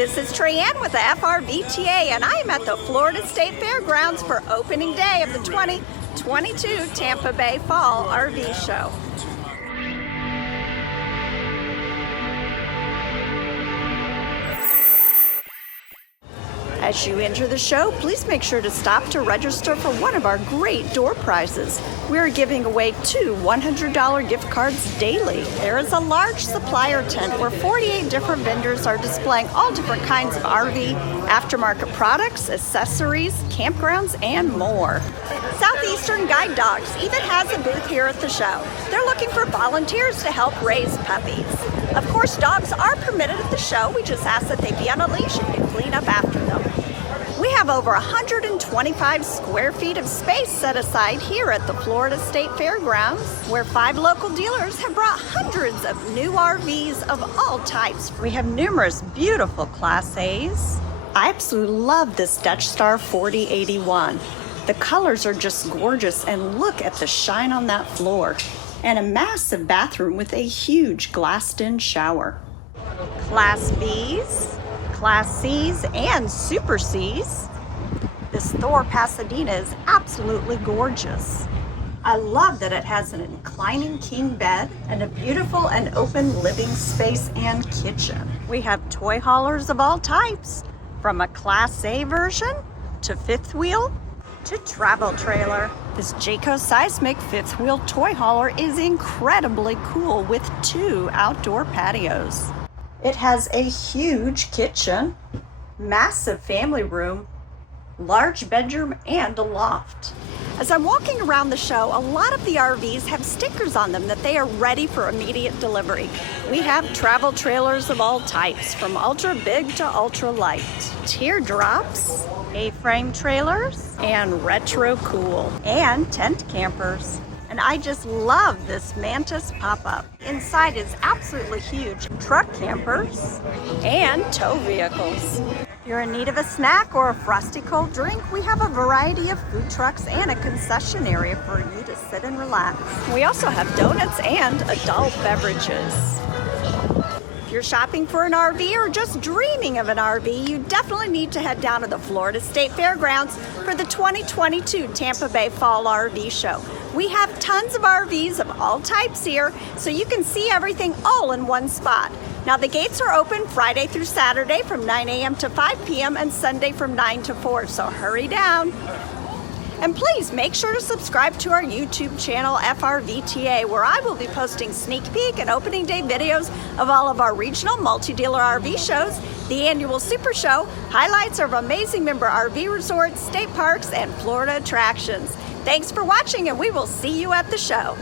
This is Trayanne with the FRVTA, and I am at the Florida State Fairgrounds for opening day of the 2022 Tampa Bay Fall RV Show. As you enter the show, please make sure to stop to register for one of our great door prizes. We are giving away 2 $100 gift cards daily. There is a large supplier tent where 48 different vendors are displaying all different kinds of RV, aftermarket products, accessories, campgrounds, and more. Southeastern Guide Dogs even has a booth here at the show. They're looking for volunteers to help raise puppies. Of course, dogs are permitted at the show. We just ask that they be on a leash and you clean up after them. We have over 125 square feet of space set aside here at the Florida State Fairgrounds, where 5 local dealers have brought hundreds of new RVs of all types. We have numerous beautiful Class A's. I absolutely love this Dutch Star 4081. The colors are just gorgeous, and look at the shine on that floor. And a massive bathroom with a huge glassed-in shower. Class B's, Class C's, and Super C's. This Thor Pasadena is absolutely gorgeous. I love that it has an inclining king bed and a beautiful and open living space and kitchen. We have toy haulers of all types, from a Class A version to fifth wheel to travel trailer. This Jayco Seismic fifth wheel toy hauler is incredibly cool with 2 outdoor patios. It has a huge kitchen, massive family room, large bedroom, and a loft. As I'm walking around the show, a lot of the RVs have stickers on them that they are ready for immediate delivery. We have travel trailers of all types, from ultra big to ultra light, teardrops, A-frame trailers, and retro cool, and tent campers. And I just love this Mantis pop-up. Inside is absolutely huge. Truck campers and tow vehicles. If you're in need of a snack or a frosty cold drink, we have a variety of food trucks and a concession area for you to sit and relax. We also have donuts and adult beverages. If you're shopping for an RV or just dreaming of an RV, you definitely need to head down to the Florida State Fairgrounds for the 2022 Tampa Bay Fall RV Show. We have tons of RVs of all types here, so you can see everything all in one spot. Now, the gates are open Friday through Saturday from 9 a.m. to 5 p.m. and Sunday from 9 to 4, so hurry down. And please make sure to subscribe to our YouTube channel, FRVTA, where I will be posting sneak peek and opening day videos of all of our regional multi-dealer RV shows, the annual Super Show, highlights of amazing member RV resorts, state parks, and Florida attractions. Thanks for watching, and we will see you at the show.